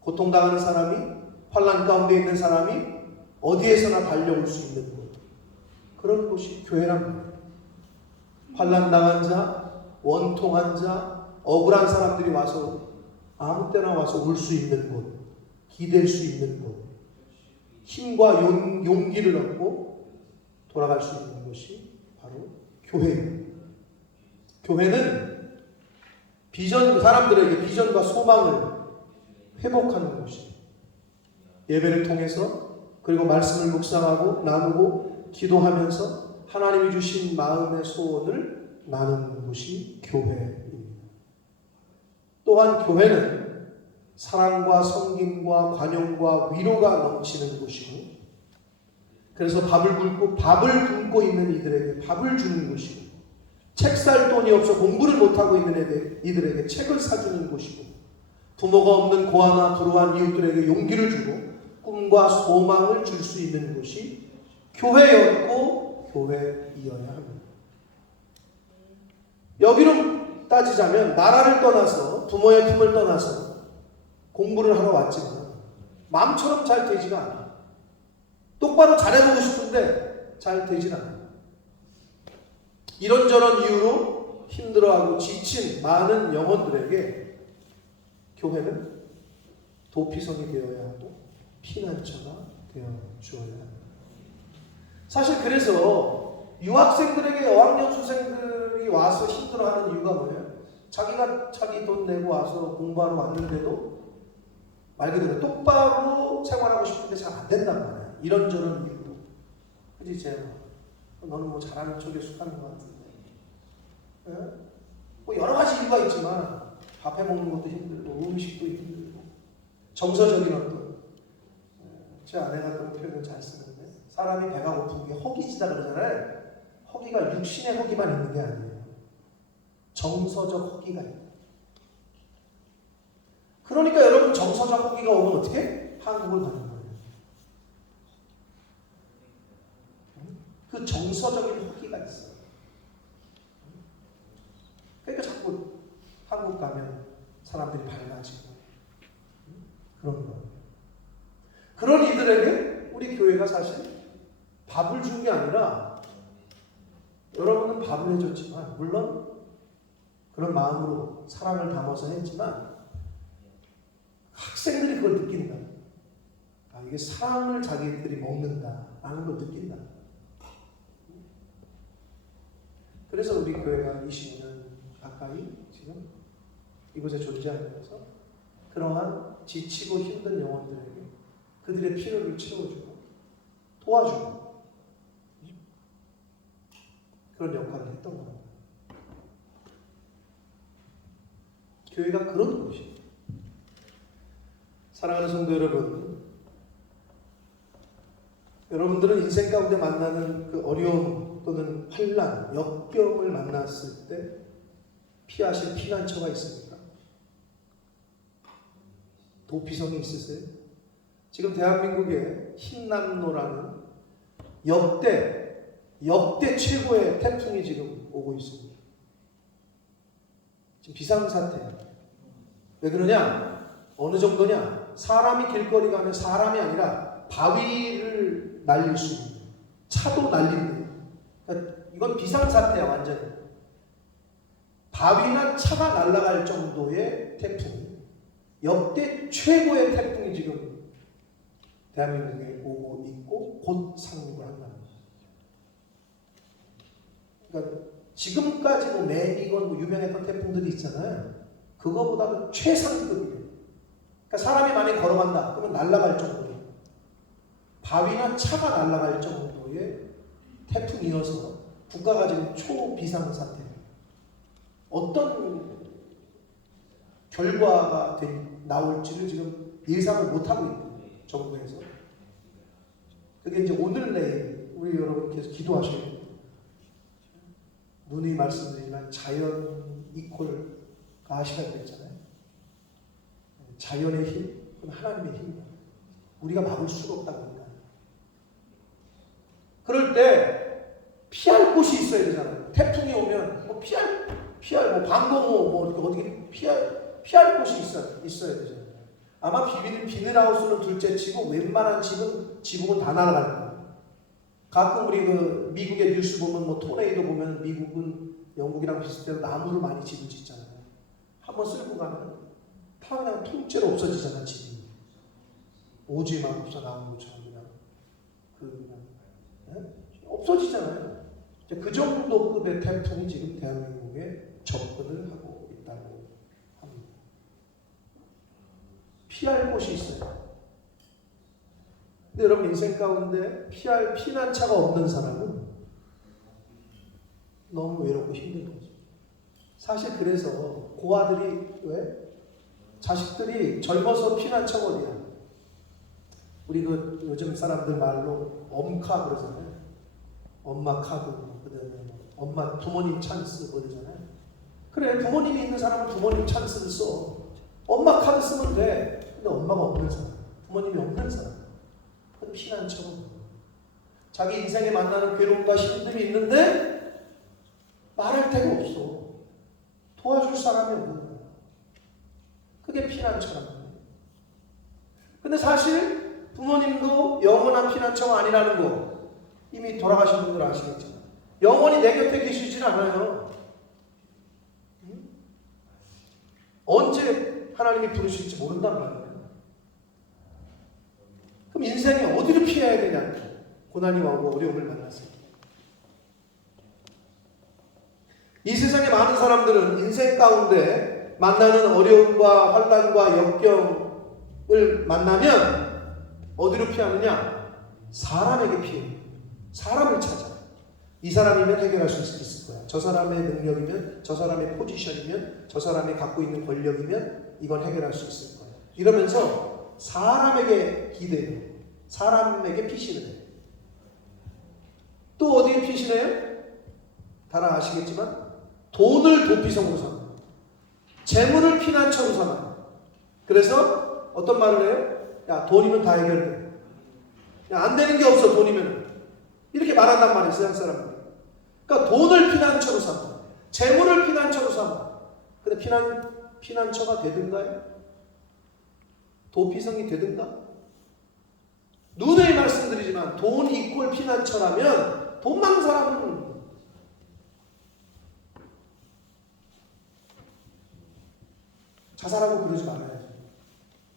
고통당하는 사람이, 환난 가운데 있는 사람이 어디에서나 달려올 수 있는 곳. 그런 곳이 교회랍니다. 환난당한 자, 원통한 자, 억울한 사람들이 와서 아무 때나 와서 올 수 있는 곳, 기댈 수 있는 곳, 힘과 용기를 얻고 돌아갈 수 있는 곳이 바로 교회예요. 교회는 사람들에게 비전과 소망을 회복하는 곳이에요. 예배를 통해서 그리고 말씀을 묵상하고 나누고 기도하면서 하나님이 주신 마음의 소원을 나누는 곳이 교회입니다. 또한 교회는 사랑과 섬김과 관용과 위로가 넘치는 곳이고, 그래서 밥을 굶고 있는 이들에게 밥을 주는 곳이고, 책 살 돈이 없어 공부를 못하고 있는 이들에게 책을 사주는 곳이고, 부모가 없는 고아나 불우한 이웃들에게 용기를 주고 꿈과 소망을 줄 수 있는 곳이 교회였고 교회이어야 합니다. 여기로 따지자면 나라를 떠나서 부모의 품을 떠나서 공부를 하러 왔지만 마음처럼 잘 되지가 않아요. 똑바로 잘해보고 싶은데 잘 되질 않아요. 이런저런 이유로 힘들어하고 지친 많은 영혼들에게 교회는 도피성이 되어야 하고 피난처가 되어 주어야 합니다. 사실 그래서 유학생들에게 어학연수생들이 와서 힘들어하는 이유가 뭐예요? 자기 돈 내고 와서 공부하러 왔는데도 말 그대로 똑바로 생활하고 싶은데 잘 안 된단 말이야. 이런저런 이유로. 그치 쟤 너는 뭐 잘하는 쪽에 속하는 것 같은데. 예? 뭐 여러 가지 이유가 있지만 밥해 먹는 것도 힘들고 음식도 힘들고 정서적인 어떤 제 아내가 그런 표현을 잘 쓰는데 사람이 배가 고픈 게 허기지다 그러잖아요. 허기가 육신의 허기만 있는 게 아니에요. 정서적 허기가 있다. 그러니까 여러분 정서적 허기가 오면 어떻게? 한국을 가는 거예요. 그 정서적인 허기가 있어요. 그러니까 자꾸 한국 가면 사람들이 밝아지고 그런 거예요. 그런 이들에게 우리 교회가 사실 밥을 준 게 아니라 여러분은 밥을 해줬지만 물론 그런 마음으로 사랑을 담아서 했지만 학생들이 그걸 느낀다. 아, 이게 사랑을 자기들이 먹는다라는 걸 느낀다. 그래서 우리 교회가 20년 가까이 지금 이곳에 존재하면서 그러한 지치고 힘든 영혼들에게 그들의 필요를 채워주고 도와주고 그런 역할을 했던 겁니다. 교회가 그런 곳입니다. 사랑하는 성도 여러분, 여러분들은 인생 가운데 만나는 그 어려움 또는 환난, 역경을 만났을 때 피하실 피난처가 있습니까? 도피성이 있으세요? 지금 대한민국에 흰남노라는 역대 최고의 태풍이 지금 오고 있습니다. 지금 비상사태예요. 왜 그러냐? 어느 정도냐? 사람이 길거리 가면 사람이 아니라 바위를 날릴 수 있는, 차도 날립니다. 그러니까 이건 비상사태야, 완전히. 바위나 차가 날아갈 정도의 태풍, 역대 최고의 태풍이 지금 대한민국에 오고 있고 곧 상륙을 한다는 거죠. 그러니까 지금까지 뭐 매미건 뭐 유명했던 태풍들이 있잖아요. 그거보다도 최상급이에요. 그러니까 사람이 만약에 걸어간다 그러면 날아갈 정도예요. 바위나 차가 날아갈 정도의 태풍이어서 국가가 지금 초비상사태예요. 어떤 결과가 나올지를 지금 예상을 못하고 있고 정부에서. 그게 이제 오늘 내일 우리 여러분께서 기도하셔야 돼요. 누누이 말씀드리지만 자연 이퀄가 시간이 됐잖아요. 자연의 힘, 그건 하나님의 힘이에요. 우리가 막을 수가 없다고 합니다. 그럴 때 피할 곳이 있어야 되잖아요. 태풍이 오면 뭐 피할 뭐 방공호 뭐 어떻게 피할 곳이 있어야 되잖아요. 아마 비닐하우스는 둘째치고 웬만한 지붕은 다 날아가는 거예요. 가끔 우리 그 미국의 뉴스 보면 뭐 토네이도 보면 미국은 영국이랑 비슷해서 나무를 많이 집을 짓잖아요. 한번 쓸고 가면 다 그냥 통째로 없어지잖아, 집이. 오지만 없어 나무처럼 그냥 없어지잖아요. 그 정도급의 태풍이 지금 대한민국에 접근을 하고 있다고 합니다. 피할 곳이 있어요. 근데 여러분 인생 가운데 피할 피난처가 없는 사람은 너무 외롭고 힘든 거죠. 사실 그래서 고아들이 왜? 자식들이 젊어서 피난처가 어디야? 우리 그 요즘 사람들 말로 엄카 그러잖아요. 엄마 카드, 그다음에 엄마 부모님 찬스 그러잖아요. 그래, 부모님이 있는 사람은 부모님 찬스를 써. 엄마 카드 쓰면 돼. 근데 엄마가 없는 사람, 부모님이 없는 사람, 그건 피난처가 없는 거예요. 자기 인생에 만나는 괴로움과 힘듦이 있는데 말할 데가 없어. 도와줄 사람이 없는 거야. 그게 피난처라는 거예요. 근데 사실 부모님도 영원한 피난처가 아니라는 거 이미 돌아가신 분들 아시겠지만 영원히 내 곁에 계시진 않아요. 언제 하나님이 부르실지 모른단 말이에요. 그럼 인생에 어디를 피해야 되냐? 고난이 오고 어려움을 만났을 때. 이 세상에 많은 사람들은 인생 가운데 만나는 어려움과 환난과 역경을 만나면 어디로 피하느냐? 사람에게 피해요. 사람을 찾아. 이 사람이면 해결할 수 있을 거야. 저 사람의 능력이면, 저 사람의 포지션이면, 저 사람이 갖고 있는 권력이면 이건 해결할 수 있을 거야. 이러면서 사람에게 기대요. 사람에게 피신을 해요. 또 어디에 피신해요? 다 아시겠지만 돈을 도피성으로 삼아요. 재물을 피난처로 삼아요. 그래서 어떤 말을 해요? 야, 돈이면 다 해결돼. 야, 안 되는 게 없어, 돈이면. 이렇게 말한단 말이에요, 세상 사람들이. 그러니까 돈을 피난처로 삼아. 재물을 피난처로 삼아. 근데 피난처가 되든가요? 도피성이 되든가? 누누이 말씀드리지만 돈 이꼴 피난처라면 돈 많은 사람은 자살하고 그러지 말아야죠.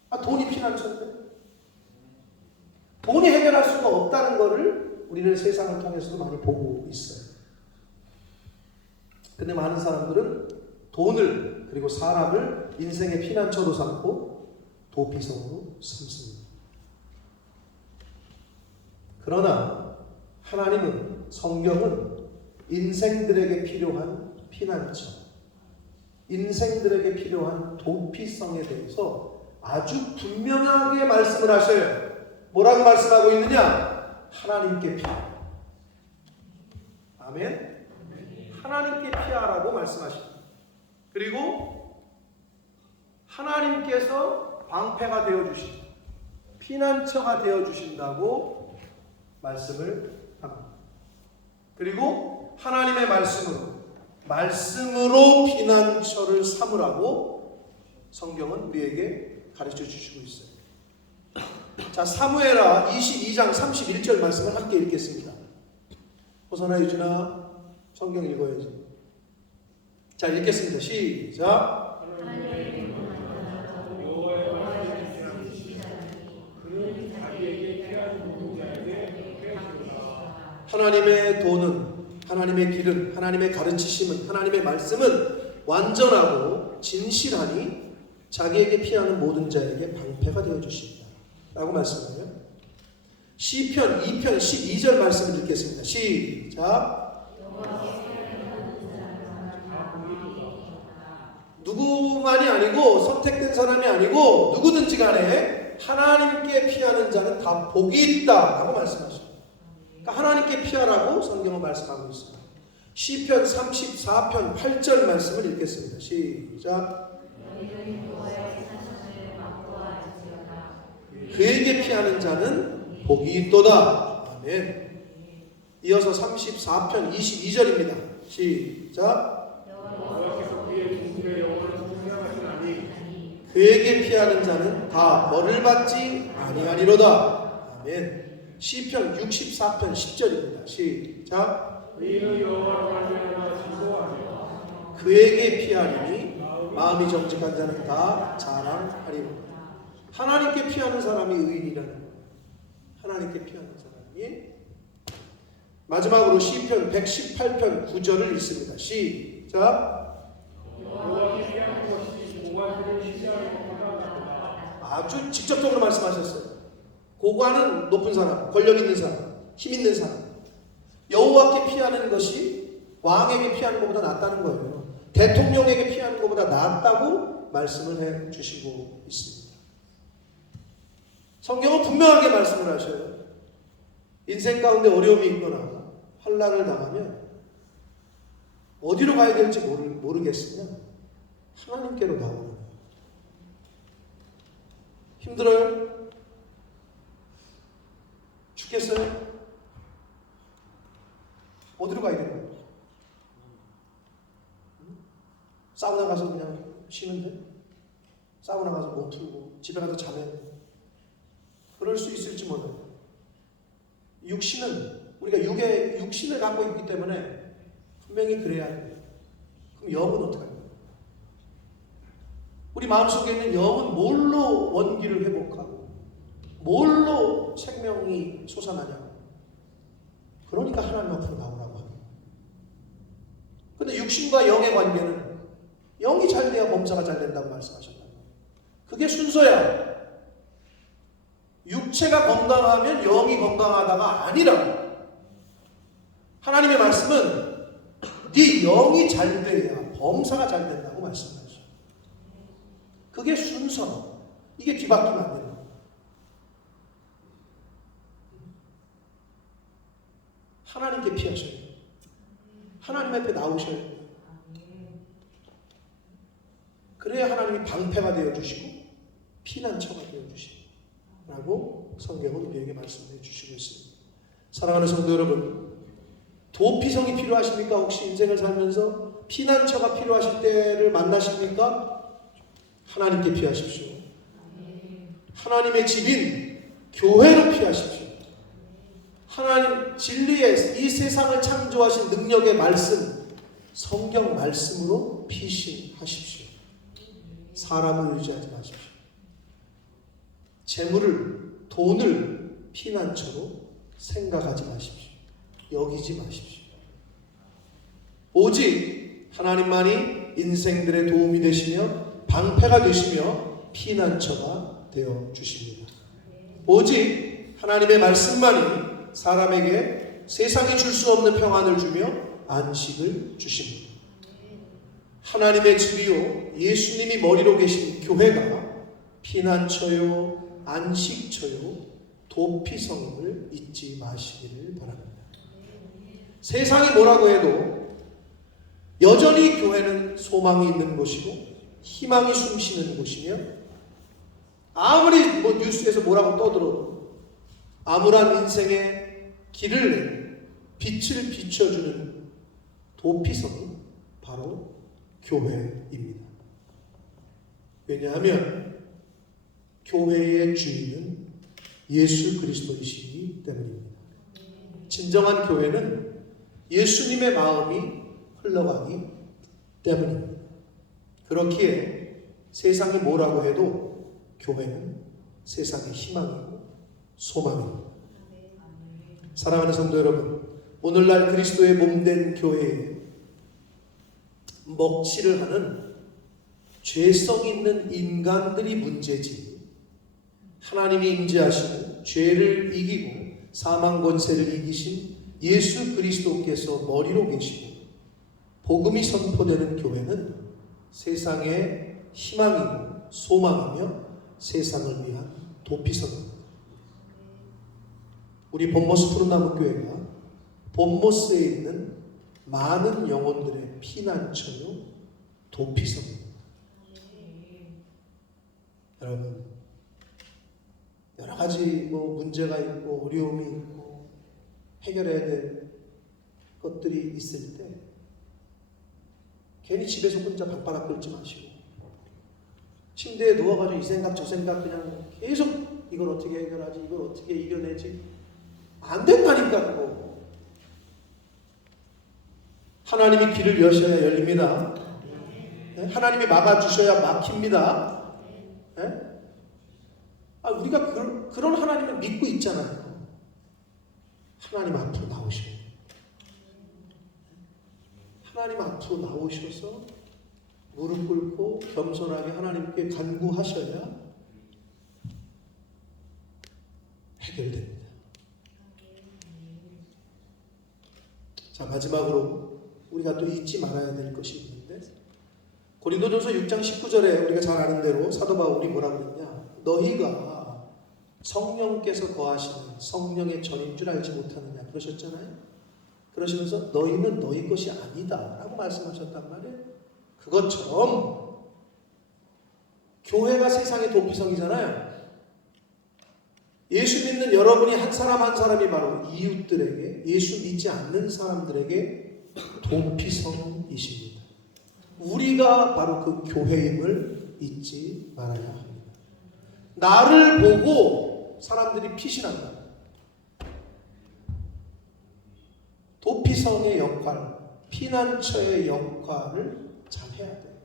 아, 돈이 피난처인데? 돈이 해결할 수가 없다는 것을 우리는 세상을 통해서도 많이 보고 있어요. 근데 많은 사람들은 돈을 그리고 사람을 인생의 피난처로 삼고 도피성으로 삼습니다. 그러나 하나님은, 성경은 인생들에게 필요한 피난처, 인생들에게 필요한 도피성에 대해서 아주 분명하게 말씀을 하셔요. 뭐라고 말씀하고 있느냐? 하나님께 피하라. 아멘. 하나님께 피하라고 말씀하십니다. 그리고 하나님께서 방패가 되어주신다, 피난처가 되어주신다고 말씀을 합니다. 그리고 하나님의 말씀으로 피난처를 삼으라고 성경은 우리에게 가르쳐 주시고 있어요. 자, 사무엘하 22장 31절 말씀을 함께 읽겠습니다. 호선아, 유진아, 성경 읽어야지. 자, 읽겠습니다. 시작. 하나님의 도는, 하나님의 길은, 하나님의 가르치심은, 하나님의 말씀은 완전하고 진실하니 자기에게 피하는 모든 자에게 방패가 되어주신다 라고 말씀하며, 시편 2편 12절 말씀을 읽겠습니다. 시작. 누구만이 아니고, 선택된 사람이 아니고 누구든지 간에 하나님께 피하는 자는 다 복이 있다 라고 말씀하십니다. 그러니까 하나님께 피하라고 성경은 말씀하고 있습니다. 시편 34편 8절 말씀을 읽겠습니다. 시작. 그에게 피하는 자는 복이 있도다. 아멘. 이어서 34편 22절입니다. 시작. 그에게 피하는 자는 다 벌을 받지 아니하리로다. 아멘. 시편 64편 10절입니다. 시작. 그에게 피하리니 마음이 정직한 자는 다 자랑하리로다. 하나님께 피하는 사람이 의인이라는 거예요. 하나님께 피하는 사람이. 마지막으로 시편 118편 9절을 읽습니다. 시작. 아주 직접적으로 말씀하셨어요. 고관은 높은 사람, 권력 있는 사람, 힘 있는 사람, 여호와께 피하는 것이 왕에게 피하는 것보다 낫다는 거예요. 대통령에게 피하는 것보다 낫다고 말씀을 해 주시고 있습니다. 성경은 분명하게 말씀을 하셔요. 인생 가운데 어려움이 있거나 환난을 당하면 어디로 가야 될지 모르겠으면 하나님께로 나오는 거예요. 힘들어요? 죽겠어요? 어디로 가야 되는 거예요? 사우나 가서 그냥 쉬면 돼? 사우나 가서 몸 풀고 집에 가서 자면 그럴 수 있을지 몰라요. 육신은, 우리가 육신을 갖고 있기 때문에 분명히 그래야 해요. 그럼 영은 어떻게 할까요? 우리 마음속에 있는 영은 뭘로 원기를 회복하고 뭘로 생명이 솟아나냐? 그러니까 하나님 앞으로 나오라고 하는 거예요. 근데 육신과 영의 관계는 영이 잘 돼야 범사가 잘 된다고 말씀하셨다고. 그게 순서야. 육체가 건강하면 영이 건강하다가 아니라, 하나님의 말씀은 네 영이 잘 돼야 범사가 잘 된다고 말씀하셨어요. 그게 순서. 이게 뒤바뀌면 안 돼요. 하나님께 피하셔야 돼요. 하나님 앞에 나오셔야 돼요. 그래야 하나님이 방패가 되어주시고 피난처가 되어주시고 라고 성경은 우리에게 말씀해 주시고 있습니다. 사랑하는 성도 여러분, 도피성이 필요하십니까? 혹시 인생을 살면서 피난처가 필요하실 때를 만나십니까? 하나님께 피하십시오. 하나님의 집인 교회로 피하십시오. 하나님 진리의 이 세상을 창조하신 능력의 말씀, 성경 말씀으로 피신하십시오. 사람을 의지하지 마십시오. 재물을, 돈을 피난처로 생각하지 마십시오. 여기지 마십시오. 오직 하나님만이 인생들의 도움이 되시며 방패가 되시며 피난처가 되어 주십니다. 오직 하나님의 말씀만이 사람에게 세상이 줄 수 없는 평안을 주며 안식을 주십니다. 하나님의 집이요 예수님이 머리로 계신 교회가 피난처요 안식처요 도피성임을 잊지 마시기를 바랍니다. 세상이 뭐라고 해도 여전히 교회는 소망이 있는 곳이고 희망이 숨쉬는 곳이며, 아무리 뉴스에서 뭐라고 떠들어도 암울한 인생의 길을 내 빛을 비춰주는 도피성은 바로 교회입니다. 왜냐하면 교회의 주인은 예수 그리스도이시기 때문입니다. 진정한 교회는 예수님의 마음이 흘러가기 때문입니다. 그렇기에 세상이 뭐라고 해도 교회는 세상의 희망이고 소망입니다. 사랑하는 성도 여러분, 오늘날 그리스도의 몸된 교회에 먹칠을 하는 죄성 있는 인간들이 문제지, 하나님이 임재하시고 죄를 이기고 사망 권세를 이기신 예수 그리스도께서 머리로 계시고 복음이 선포되는 교회는 세상의 희망이고 소망이며 세상을 위한 도피성입니다. 우리 본모스 푸른나무 교회가 본모스에 있는 많은 영혼들의 피난처요 도피성입니다. 여러분, 여러 가지 문제가 있고 어려움이 있고 해결해야 될 것들이 있을 때 괜히 집에서 혼자 방바닥 끓지 마시고 침대에 누워가지고 이 생각 저 생각 그냥 계속 이걸 어떻게 해결하지, 이걸 어떻게 이겨내지, 안 된다니까. 그거 하나님이 길을 여셔야 열립니다. 하나님이 막아주셔야 막힙니다. 우리가 그런 하나님을 믿고 있잖아요. 하나님 앞으로 나오셔야 돼요. 하나님 앞으로 나오셔서 무릎 꿇고 겸손하게 하나님께 간구하셔야 해결됩니다. 자, 마지막으로 우리가 또 잊지 말아야 될 것이 있는데, 고린도전서 6장 19절에 우리가 잘 아는 대로 사도 바울이 뭐라고 그랬냐, 너희가 성령께서 거하시는 성령의 전인 줄 알지 못하느냐 그러셨잖아요. 그러시면서 너희는 너희 것이 아니다 라고 말씀하셨단 말이에요. 그것처럼 교회가 세상의 도피성이잖아요. 예수 믿는 여러분이 한 사람 한 사람이 바로 이웃들에게, 예수 믿지 않는 사람들에게 도피성이십니다. 우리가 바로 그 교회임을 잊지 말아야 합니다. 나를 보고 사람들이 피신한다. 도피성의 역할, 피난처의 역할을 잘 해야 돼.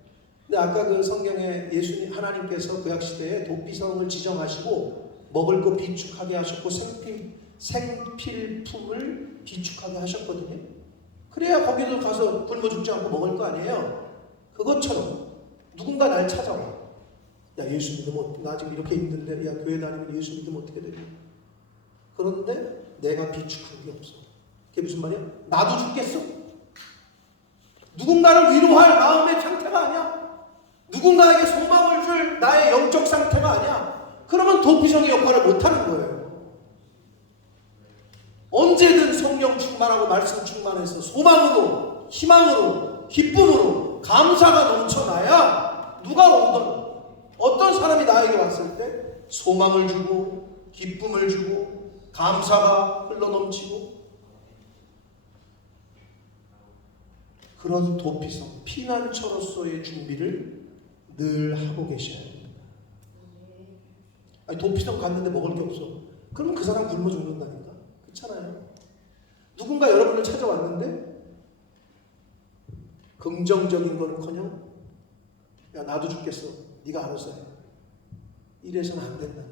근데 아까 그 성경에 예수님, 하나님께서 구약시대에 도피성을 지정하시고 먹을 거 비축하게 하셨고 생필품을 비축하게 하셨거든요. 그래야 거기도 가서 굶어 죽지 않고 먹을 거 아니에요. 그것처럼 누군가 날 찾아와. 야, 예수 믿으면 나 지금 이렇게 힘든데, 야, 교회 다니면 예수 믿으면 어떻게 되냐. 그런데 내가 비축한 게 없어. 그게 무슨 말이야? 나도 죽겠어? 누군가를 위로할 마음의 상태가 아니야. 누군가에게 소망을 줄 나의 영적 상태가 아니야. 그러면 도피성의 역할을 못하는 거예요. 언제든 성령 충만하고 말씀 충만해서 소망으로, 희망으로, 기쁨으로, 감사가 넘쳐나야 누가 오든 어떤 사람이 나에게 왔을 때 소망을 주고 기쁨을 주고 감사가 흘러넘치고, 그런 도피성, 피난처로서의 준비를 늘 하고 계셔야 됩니다. 아니, 도피성 갔는데 먹을 게 없어. 그러면 그 사람 굶어 죽는다니까. 그렇잖아요. 누군가 여러분을 찾아왔는데 긍정적인 거는커녕 야, 나도 죽겠어. 네가 알아서 해. 이래서는 안 된다.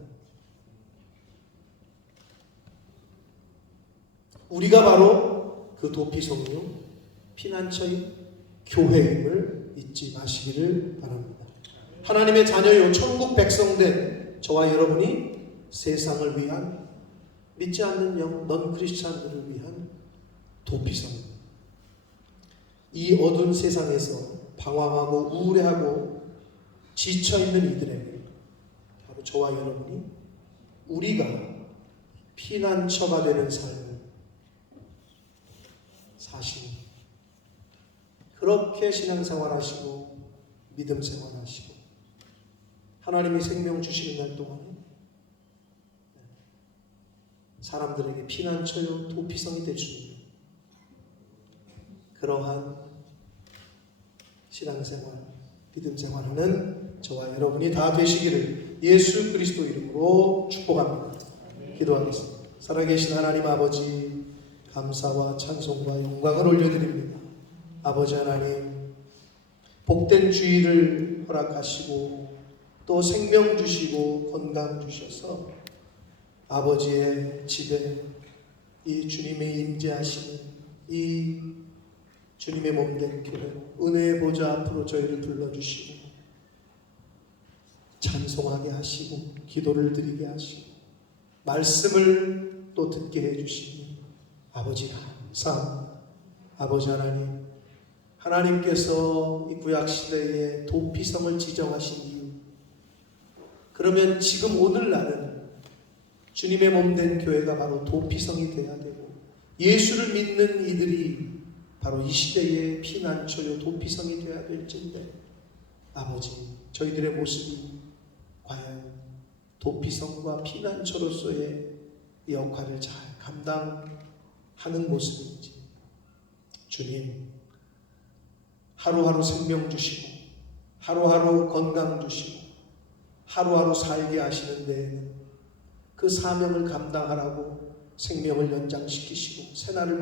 우리가 바로 그 도피성이요 피난처인 교회임을 잊지 마시기를 바랍니다. 하나님의 자녀요 천국 백성된 저와 여러분이 세상을 위한, 믿지 않는 영, 넌 크리스찬들을 위한 도피성입니다. 이 어두운 세상에서 방황하고 우울해하고 지쳐있는 이들에게 바로 저와 여러분이 우리가 피난처가 되는 삶을 사시니 그렇게 신앙생활 하시고 믿음 생활 하시고 하나님이 생명 주시는 날 동안에 사람들에게 피난처요 도피성이 될 수 있는 그러한 신앙생활, 믿음 생활하는 저와 여러분이 다 되시기를 예수 그리스도 이름으로 축복합니다. 기도하겠습니다. 살아계신 하나님 아버지, 감사와 찬송과 영광을 올려드립니다. 아버지 하나님, 복된 주일을 허락하시고 또 생명 주시고 건강 주셔서 아버지의 집에 이 주님의 임재하시는 이 주님의 몸된 교회 은혜의 보좌 앞으로 저희를 불러주시고 찬송하게 하시고 기도를 드리게 하시고 말씀을 또 듣게 해주시니 아버지 감사합니다. 아버지 하나님, 하나님께서 이 구약시대에 도피성을 지정하신 이유, 그러면 지금 오늘날은 주님의 몸된 교회가 바로 도피성이 되어야 되고 예수를 믿는 이들이 바로 이 시대의 피난처요 도피성이 되어야 될진데 아버지, 저희들의 모습이 과연 도피성과 피난처로서의 역할을 잘 감당하는 모습인지 주님, 하루하루 생명 주시고 하루하루 건강 주시고 하루하루 살게 하시는 데에는 그 사명을 감당하라고 생명을 연장시키시고 새날을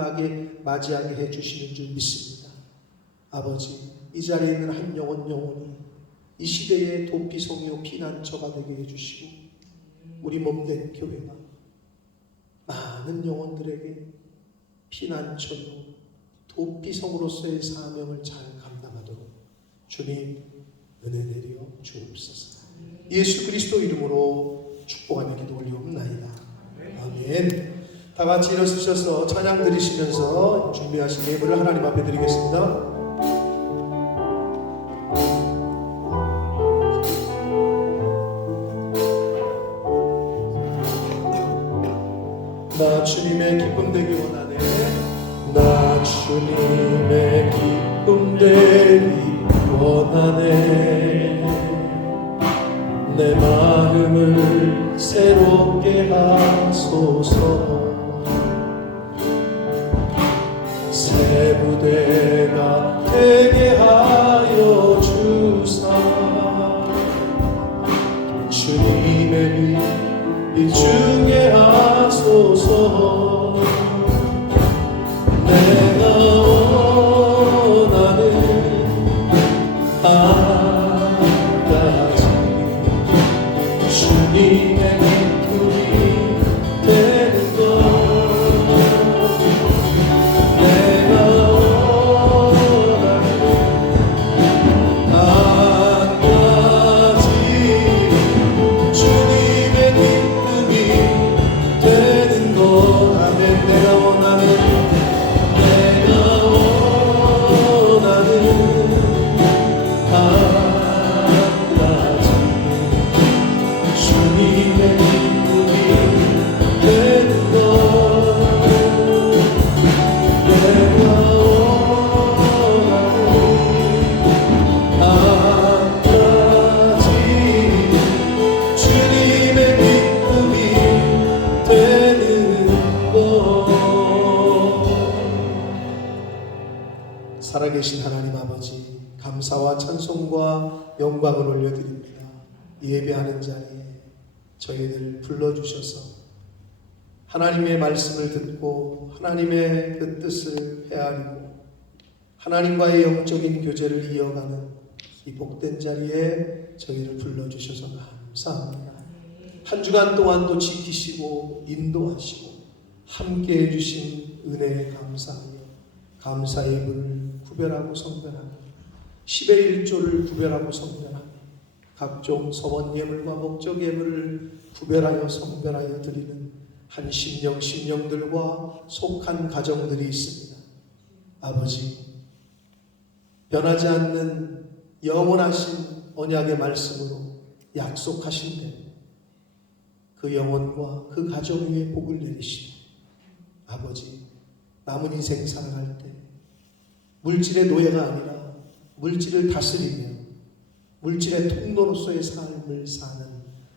맞이하게 해주시는 줄 믿습니다. 아버지, 이 자리에 있는 한 영혼이 이 시대의 도피성요 피난처가 되게 해주시고 우리 몸된 교회가 많은 영혼들에게 피난처요 도피성으로서의 사명을 잘 감당하도록 주님 은혜 내려 주옵소서. 예수 그리스도 이름으로 축복하며 기도 올리옵나이다. 아멘. 다 같이 일어서셔서 찬양 드리시면서 준비하신 예물을 하나님 앞에 드리겠습니다. 나 주님의 기쁨 되기 원하네. 나 주님의 기쁨 되기 원하네. 내 마음을 새롭게 하소서. 새 부대가 되게 하여 주사. 주님의 빛 중에 하소서. 내가 원하는 까지 주님의 기쁨이 되는 것. 내가 원하는 까지 주님의 기쁨이 되는 것. 아멘. 내가 원하는 살아계신 하나님 아버지, 감사와 찬송과 영광을 올려드립니다. 예배하는 자리에 저희를 불러주셔서 하나님의 말씀을 듣고 하나님의 그 뜻을 헤아리고 하나님과의 영적인 교제를 이어가는 이 복된 자리에 저희를 불러주셔서 감사합니다. 한 주간 동안도 지키시고 인도하시고 함께 해주신 은혜에 감사하며 감사의 분을 구별하고 성별하며 10의 1조를 구별하고 성별하며 각종 서원 예물과 목적 예물을 구별하여 성별하여 드리는 한 심령들과 속한 가정들이 있습니다. 아버지, 변하지 않는 영원하신 언약의 말씀으로 약속하신 대로 그 영혼과 그 가정 위에 복을 내리시고, 아버지, 남은 인생 살아갈 때 물질의 노예가 아니라 물질을 다스리며 물질의 통로로서의 삶을 사는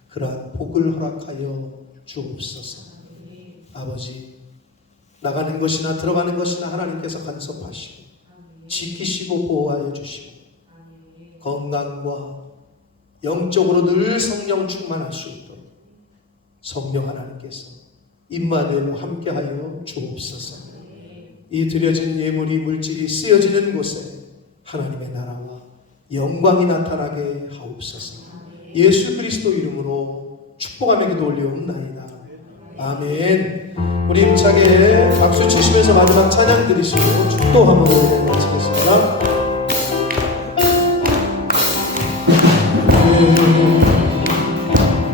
그러한 복을 허락하여 주옵소서. 아버지, 나가는 것이나 들어가는 것이나 하나님께서 간섭하시고 지키시고 보호하여 주시고 건강과 영적으로 늘 성령 충만할 수 있도록 성령 하나님께서 임마누엘로 함께하여 주옵소서. 이 드려진 예물이 물질이 쓰여지는 곳에 하나님의 나라와 영광이 나타나게 하옵소서. 예수 그리스도 이름으로 축복하며 기도 올리옵나이다. 아멘. 우리 힘차게 박수 치시면서 마지막 찬양 드리시고 축도함으로 마치겠습니다.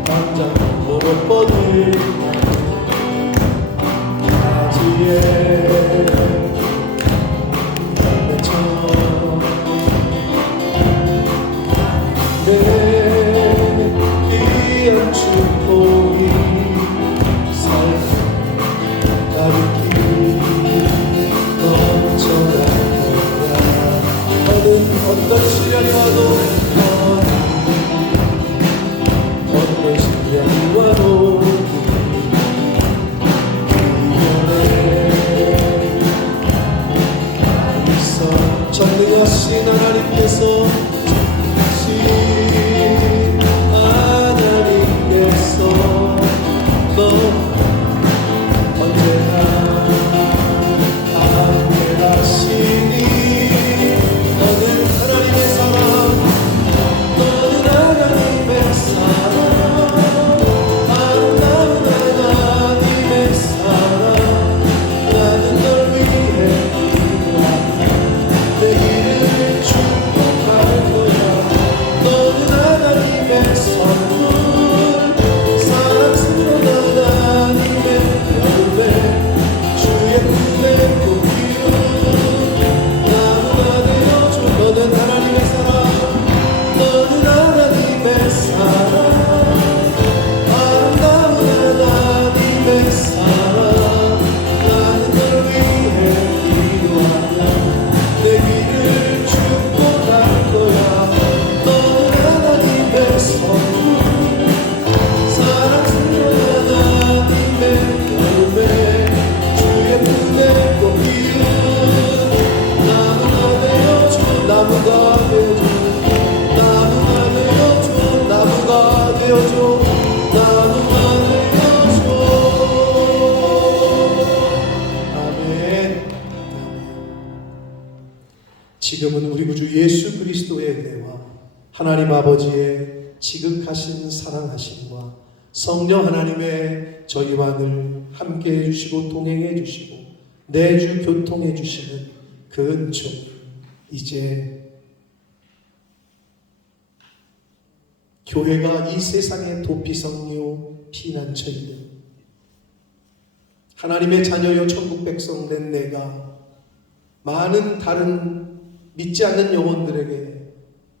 당장 못 뻗을 가지에 내 귀한 축복이 삶 가득히 넘쳐날 거야. 어떤 시련이 와도 어떤 시련이 와도 전능하신 하나님께서 너 언제나 함께 하시니 너는 하나님의 사랑, 너는 하나님의 사랑, 아름다운 하나님의 사랑. 나는 널 위해 내 길을 축복할 거야. 너는 하나님의 선물, 사랑스러운 하나님의 열매, 주의 품에 꼽히는 나무가 되어줘. 너는 하나님의 사랑, 너는 하나님의 사랑, 아름다운 하나님의 사랑. 나는 널 위해 기도하며 내 길을 축복할 거야. 너는 하나님의 선물, 사랑스러운 하나님의 열매, 주의 품에 꼽히는 나무가 되어줘. 나무가 되어줘. 나무가 되어줘. 나무가 되어줘. 나무가 되어줘. 아멘. 지금은 우리 구주 예수 그리스도의 은혜와 하나님 아버지의 지극하신 사랑하심과 성령 하나님의 저희와 늘 함께해 주시고 동행해 주시고 내주 교통해 주시는 그 은총, 이제 교회가 이 세상의 도피성이요 피난처이며 하나님의 자녀요 천국 백성 된 내가 많은 다른 믿지 않는 영혼들에게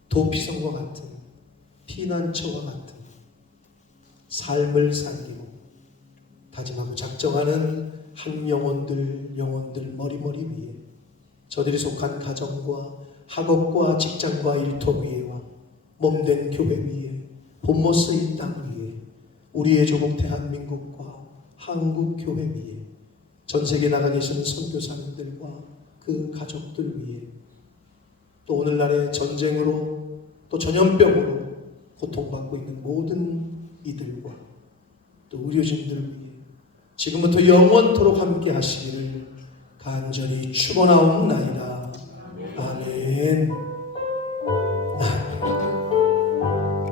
도피성과 같은 피난처와 같은 삶을 살기고 다짐하고 작정하는 한 영혼들 머리머리 위에 저들이 속한 가정과 학업과 직장과 일터 위에와 몸된 교회 위에 본모스 이 땅 위에 우리의 조국 대한민국과 한국 교회 위에 전 세계 나가 계시는 선교사님들과 그 가족들 위에 또 오늘날의 전쟁으로 또 전염병으로 고통받고 있는 모든 이들과 또 의료진들 위해 지금부터 영원토록 함께 하시기를 간절히 축원하옵나이다. 아멘.